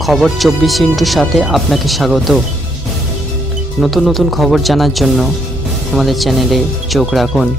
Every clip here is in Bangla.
খবর 24 সাথে আপনাকে স্বাগত। নতুন নতুন খবর জানার জন্য আমাদের চ্যানেলে চোখ রাখুন।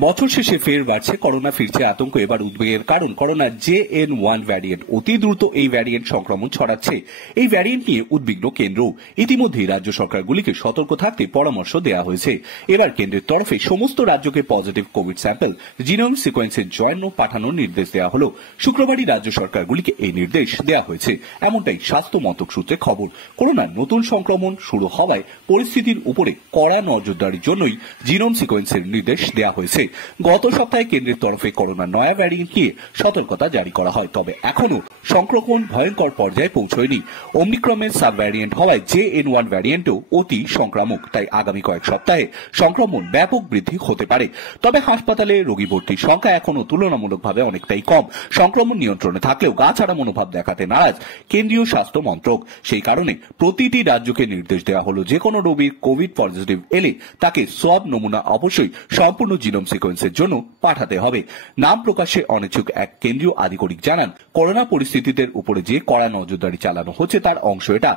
বছর শেষে ফের বাড়ছে করোনা, ফিরছে আতঙ্ক। এবার উদ্বেগের কারণ করোনা JN.1 ভ্যারিয়েন্ট। অতি দ্রুত এই ভ্যারিয়েন্ট সংক্রমণ ছড়াচ্ছে। এই ভ্যারিয়েন্ট নিয়ে উদ্বিগ্ন কেন্দ্র। ইতিমধ্যেই রাজ্য সরকারগুলিকে সতর্ক থাকতে পরামর্শ দেওয়া হয়েছে। এবার কেন্দ্রের তরফে সমস্ত রাজ্যকে পজিটিভ কোভিড স্যাম্পল জিনোম সিকোয়েন্সের জন্য পাঠানোর নির্দেশ দেওয়া হলো। শুক্রবারই রাজ্য সরকারগুলিকে এই নির্দেশ দেওয়া হয়েছে, এমনটাই স্বাস্থ্য মন্ত্রক সূত্রে খবর। করোনার নতুন সংক্রমণ শুরু হওয়ায় পরিস্থিতির উপরে কড়া নজরদারির জন্যই জিনোম সিকোয়েন্সের নির্দেশ দেওয়া হয়েছে। গত সপ্তাহে কেন্দ্রের তরফে করোনা নয়া ভ্যারিয়েন্ট নিয়ে সতর্কতা জারি করা হয়, তবে এখনো সংক্রমণ ভয়ঙ্কর পর্যায়ে পৌঁছয়নি। ওমিক্রনের সাব ভ্যারিয়েন্ট হওয়ায় JN.1 ভ্যারিয়েন্টও অতি সংক্রামক, তাই আগামী কয়েক সপ্তাহে সংক্রমণ ব্যাপক বৃদ্ধি হতে পারে। তবে হাসপাতালে রোগী ভর্তির সংখ্যা এখনো তুলনামূলকভাবে অনেকটাই কম। সংক্রমণ নিয়ন্ত্রণে থাকলেও গা ছাড়া মনোভাব দেখাতে নারাজ কেন্দ্রীয় স্বাস্থ্য মন্ত্রক। সেই কারণে প্রতিটি রাজ্যকে নির্দেশ দেওয়া হলো, যে কোনো রোগীর কোভিড পজিটিভ এলে তাকে সোয়াব নমুনা অবশ্যই সম্পূর্ণ জিনোম সিকোয়েন্সের জন্য পাঠাতে হবে। নাম প্রকাশে অনিচ্ছুক এক কেন্দ্রীয় আধিকারিক জানান, করোনা পরিস্থিতির উপরে যে কড়া নজরদারি চালানো হচ্ছে তার অংশ এটা।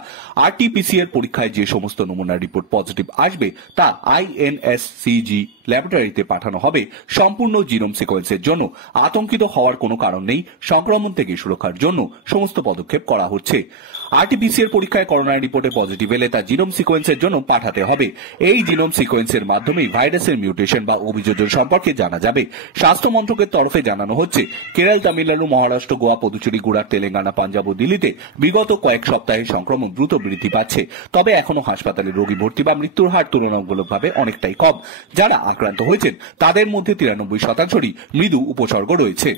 RT-PCR পরীক্ষায় যে সমস্ত নমুনার রিপোর্ট পজিটিভ আসবে তা INSCG ল্যাবরেটরিতে পাঠানো হবে সম্পূর্ণ জিনোম সিকোয়েন্সের জন্য। আতঙ্কিত হওয়ার কোনো কারণ নেই। সংক্রমণ থেকে সুরক্ষার জন্য সমস্ত পদক্ষেপ করা হচ্ছে। RT-PCR পরীক্ষায় করোনার রিপোর্টে পজিটিভ এলে তা জিনোম সিকোয়েন্সের জন্য পাঠাতে হবে। এই জিনোম সিকোয়েন্সের মাধ্যমেই ভাইরাসের মিউটেশন বা অভিযোজন সম্পর্কে জানা যাবে। স্বাস্থ্য মন্ত্রকের তরফে জানানো হচ্ছে, কেরল, তামিলনাড়ু, মহারাষ্ট্র, গোয়া, পুদুচেরি, গুজরাট, তেলেঙ্গানা, পাঞ্জাব ও দিল্লিতে বিগত কয়েক সপ্তাহে সংক্রমণ দ্রুত বৃদ্ধি পাচ্ছে। তবে এখনো হাসপাতালে রোগী ভর্তি বা মৃত্যুর হার তুলনামূলকভাবে অনেকটাই কম। যারা আক্রান্ত হয়েছেন তাদের মধ্যে 93% মৃদু উপসর্গ রয়েছে।